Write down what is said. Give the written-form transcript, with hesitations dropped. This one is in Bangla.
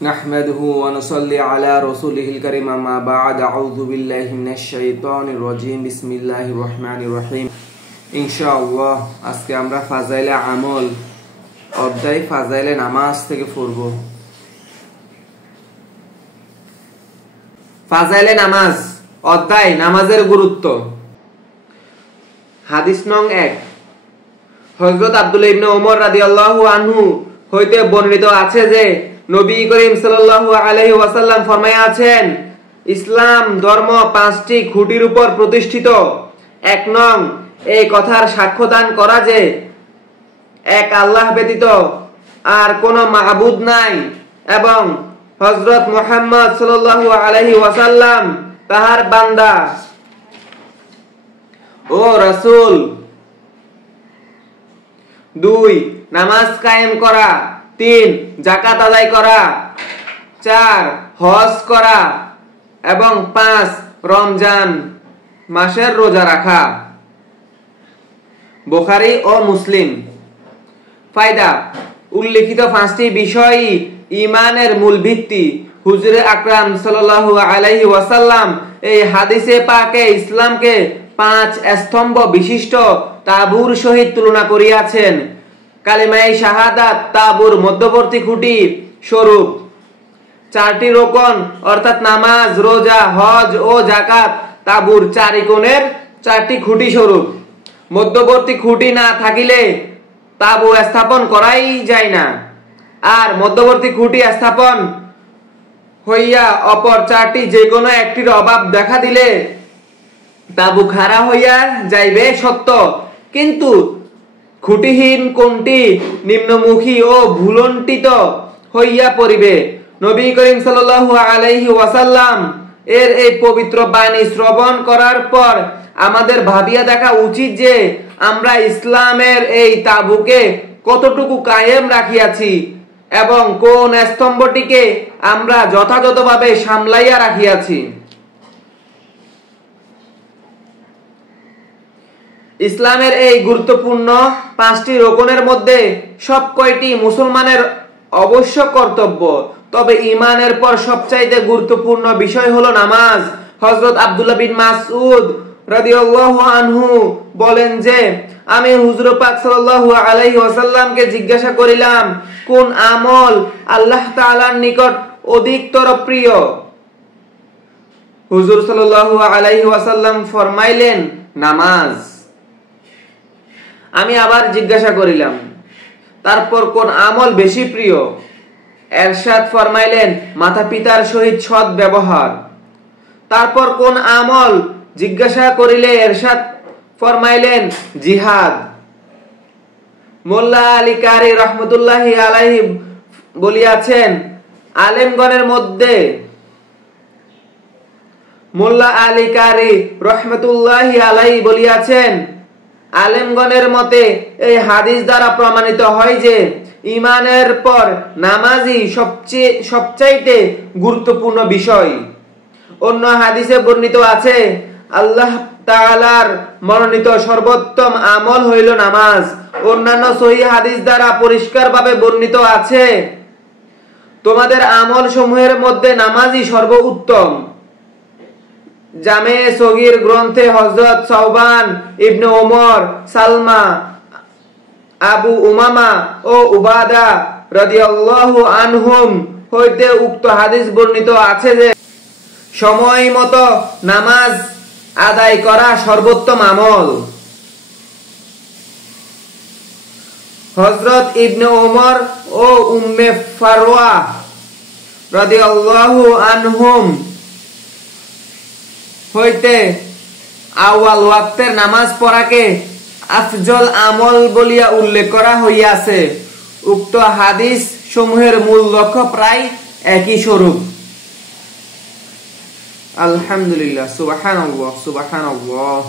নাহমাদুহু ওয়া নুসাল্লি আলা রাসূলিহিল কারীম আম্মা বা'দ আউযু বিল্লাহি মিনাশ শাইতানির রাজীম বিসমিল্লাহির রহমানির রহিম। ইনশাআল্লাহ আজকে আমরা ফাজাইলে আমল অধ্যায় ফাজাইলে নামাজ থেকে পড়ব। ফাজাইলে নামাজ অধ্যায় নামাজের গুরুত্ব। হাদিস নং 1, হযরত আব্দুল্লাহ ইবনে ওমর রাদিয়াল্লাহু আনহু হইতে বর্ণিত আছে যে নবী করিম সাল্লাল্লাহু আলাইহি ওয়াসাল্লাম ফরমায়াছেন, ইসলাম ধর্ম 5টি খুঁটির উপর প্রতিষ্ঠিত। 1 নং, এই কথার সাক্ষ্যদান করা যে এক আল্লাহ ব্যতীত আর কোনো মাবুদ নাই এবং হযরত মুহাম্মদ সাল্লাল্লাহু আলাইহি ওয়াসাল্লাম তাহার বান্দা ও রাসূল। 2, নামাজ কায়েম করা। 3, যাকাত আদায় করা। 4, হজ করা এবং 5, রমজান মাসের রোজা রাখা। বুখারী ও মুসলিম। ফায়দা, উল্লেখিত 5টি বিষয়ই ঈমানের মূল ভিত্তি। হুজুরে আকরাম সাল্লাল্লাহু আলাইহি ওয়াসাল্লাম এই হাদিসে পাকে ইসলামকে 5 স্তম্ভ বিশিষ্ট তাঁবুর সহিত তুলনা করিয়াছেন। কালিমায়ে শাহাদাত তাঁবুর মধ্যবর্তী খুঁটি স্বরূপ। 4টি রোকন অর্থাৎ নামাজ, রোজা, হজ ও যাকাত তাঁবুর 4 কোণের 4টি খুঁটি স্বরূপ। মধ্যবর্তী খুঁটি না থাকিলে তাঁবু স্থাপন করাই যায় না, আর মধ্যবর্তী খুঁটি স্থাপন হইয়া অপর 4টি যে কোনো একটির অভাব দেখা দিলে তাঁবু খাড়া হইয়া যাইবে সত্য, কিন্তু খুঁটিহীন কোণটি নিম্নমুখী ও ভুলন্টিত হইয়া পড়িবে। নবী করিম সাল্লাল্লাহু আলাইহি ওয়াসাল্লাম এর এই পবিত্র বাণী শ্রবণ করার পর আমাদের ভাবিয়া দেখা উচিত যে আমরা ইসলামের এই তাঁবুকে কতটুকু কায়েম রাখিয়াছি এবং কোন স্তম্ভটিকে আমরা যথাযথভাবে সামলাইয়া রাখিয়াছি। ইসলামের এই গুরুত্বপূর্ণ 5টি রোকনের মধ্যে সব কয়টি মুসলমানের অবশ্য কর্তব্য, তবে ঈমানের পর সবচাইতে গুরুত্বপূর্ণ বিষয় হলো নামাজ। হযরত আব্দুল্লাহ বিন মাসউদ রাদিয়াল্লাহু আনহু বলেন যে আমি হুজুর পাক সাল্লাল্লাহু আলাইহি ওয়াসাল্লামকে জিজ্ঞাসা করিলাম, কোন আমল আল্লাহ তাআলার নিকট অধিকতর প্রিয়? হুজুর সাল্লাল্লাহু আলাইহি ওয়াসাল্লাম ফরমাইলেন, নামাজ। আমি আবার জিজ্ঞাসা করিলাম, তারপর কোন আমল বেশি প্রিয়? এরশাদ ফরমাইলেন, মাতা পিতার সহিত সৎ ব্যবহার। তারপর কোন আমল জিজ্ঞাসা করিলে এরশাদ ফরমাইলেন, জিহাদ। মোল্লা আলী কারি রহমতুল্লাহি আলাইহি বলিয়াছেন, আলেমগণের মধ্যে মোল্লা আলী কারি রহমতুল্লাহি আলাইহি বলিয়াছেন, আলেমগণের মতে এই হাদিস দ্বারা প্রমাণিত হয় যে ঈমানের পর নামাজই সবচাইতে গুরুত্বপূর্ণ বিষয়। অন্য হাদিসে বর্ণিত আছে, আল্লাহ তাআলার মনোনীত সর্বোত্তম আমল হইল নামাজ। অন্যান্য সহিহ হাদিস দ্বারা পরিষ্কারভাবে বর্ণিত আছে, তোমাদের আমল সমূহের মধ্যে নামাজই সর্বোত্তম। জামে সগীর গ্রন্থে হযরত সাওবান ইবনে ওমর, সালমা, আবু উমামা ও উবাদা রাদিয়াল্লাহু আনহুম হইতে উক্ত হাদিস বর্ণিত আছে যে সময় মতো নামাজ আদায় করা সর্বোত্তম আমল। হযরত ইবনে ওমর ও উম্মে ফারওয়া রাদিয়াল্লাহু আনহুম হইতে আউয়াল ওয়াক্তের নামাজ পড়াকে আফজল আমল বলিয়া উল্লেখ করা হইয়াছে। উক্ত হাদিস সমূহের মূল লক্ষ্য প্রায় একই স্বরূপ। আলহামদুলিল্লাহ, সুবহানাল্লাহ, সুবহানাল্লাহ।